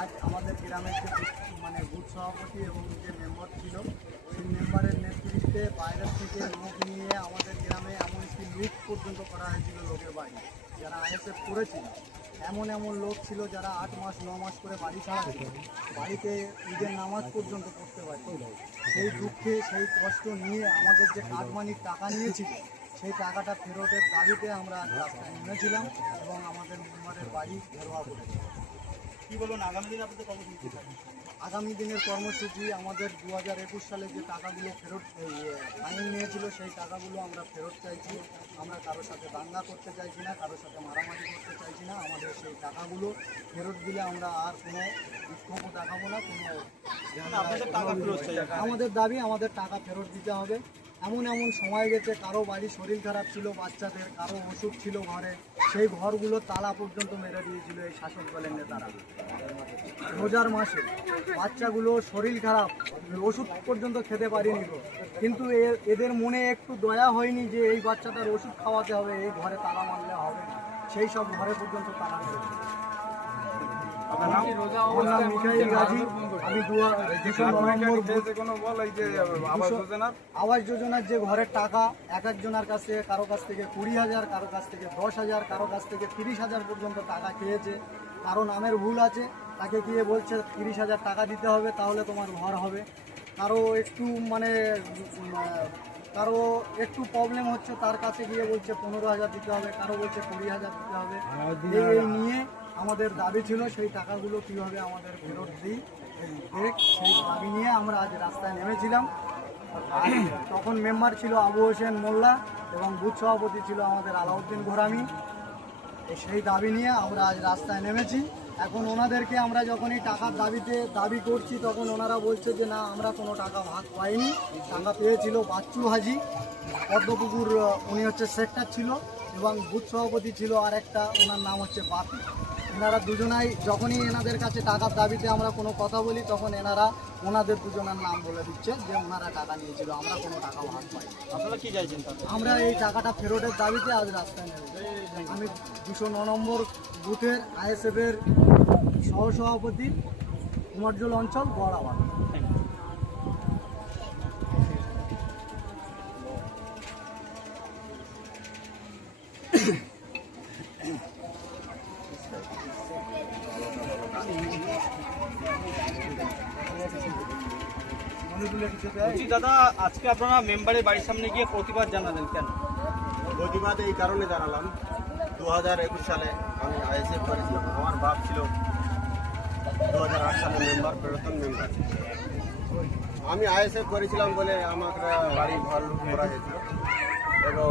আজ আমাদের গ্রামের যে বুথ সভাপতি এবং যে মেম্বার ছিল, সেই মেম্বারের নেতৃত্বে বাইরের থেকে লোক নিয়ে আমাদের গ্রামে এমনকি লুট পর্যন্ত করা হয়েছিল লোকের বাড়ি। যারা আইএসএফ করেছিল এমন লোক ছিল যারা 8 মাস 9 মাস করে বাড়ি ছাড়া ছিল, বাড়িতে ঈদের নামাজ পর্যন্ত পড়তে পারছিল। সেই দুঃখে সেই কষ্ট নিয়ে আমাদের যে কাটমানির টাকা নিয়েছিল সেই টাকাটা ফেরতের দাবিতে আমরা আজ রাস্তায় নেমেছিলাম এবং আমাদের মেম্বারের বাড়ি ঘেরোয়া করেছি। কী বলুন, আগামী দিনে আপনাদের কর্মসূচি থাকবে? আগামী দিনের কর্মসূচি আমাদের 2021 সালে যে টাকাগুলো ফেরত ফাইন নিয়েছিল সেই টাকাগুলো আমরা ফেরত চাইছি। আমরা কারোর সাথে দাঙ্গা করতে চাইছি না, কারোর সাথে মারামারি করতে চাইছি না। আমাদের সেই টাকাগুলো ফেরত দিলে আমরা আর কোনো বিক্ষোভও দেখাবো না, আমাদের দাবি আমাদের টাকা ফেরত দিতে হবে। এমন সময় গেছে কারো বাড়ি শরীর খারাপ ছিল, বাচ্চাদের কারো ওষুধ ছিল ঘরে, সেই ঘরগুলো তালা পর্যন্ত মেরে দিয়েছিল এই শাসক দলের নেতারা। রোজার মাসে বাচ্চাগুলো শরীর খারাপ, ওষুধ পর্যন্ত খেতে পারিনি, কিন্তু এদের মনে একটু দয়া হয়নি যে এই বাচ্চাটার ওষুধ খাওয়াতে হবে, এই ঘরে তালা মারলে হবে না, সেই সব ঘরে পর্যন্ত তালা মেরেছে। আবাস যোজনার যে ঘরের টাকা এক একজনের কাছ থেকে, কারো কাছ থেকে 20,000, কারো কাছ থেকে 10,000, কারো কাছ থেকে 30,000 পর্যন্ত টাকা খেয়েছে। কারো নামের ভুল আছে, তাকে গিয়ে বলছে 30,000 টাকা দিতে হবে তাহলে তোমার ঘর হবে। কারো একটু প্রবলেম হচ্ছে, তার কাছে গিয়ে বলছে 15,000 দিতে হবে, কারো বলছে 20,000 দিতে হবে। এই নিয়ে আমাদের দাবি ছিল সেই টাকাগুলো কীভাবে আমাদের ফেরত দিই, সেই দাবি নিয়ে আমরা আজ রাস্তায় নেমেছিলাম। তখন মেম্বার ছিল আবু হোসেন মোল্লা এবং বুথ সভাপতি ছিল আমাদের আলাউদ্দিন ঘোরামি। সেই দাবি নিয়ে আমরা আজ রাস্তায় নেমেছি। এখন ওনাদেরকে আমরা যখন এই টাকার দাবি করছি তখন ওনারা বলছে যে না, আমরা কোনো টাকা ভাগ পাইনি, টাকা পেয়েছিল বাচ্চু হাজি পদ্মপুকুর, উনি হচ্ছে সেক্টর ছিল, এবং বুথ সভাপতি ছিল আর একটা, ওনার নাম হচ্ছে বাপি। এনারা দুজনাই যখনই এনাদের কাছে টাকার দাবিতে আমরা কোনো কথা বলি তখন এনারা ওনাদের দুজনের নাম বলে দিচ্ছে যে ওনারা টাকা নিয়েছিল, আমরা কোনো টাকা ভাগ পাই। আপনারা কি চাইছেন? আমরা এই টাকাটা ফেরতের দাবিতে আজ রাস্তায় নেমেছি। আমি 209 নম্বর বুথের আইএসএফের সহসভাপতি, উমরজল অঞ্চল, বড়াবাদ। দাদা, আজকে আপনারা মেম্বারের বাড়ির সামনে গিয়ে প্রতিবাদ জানালেন কেন? প্রতিবাদ এই কারণে জানালাম, 2021 সালে আমি আইএসএফ করেছিলাম। আমার বাপ ছিল 2008 সালে মেম্বার, প্রথম মেম্বার। আমি আইএসএফ করেছিলাম বলে আমাকে বাড়ি ঘর লুট করা হয়েছিল এবং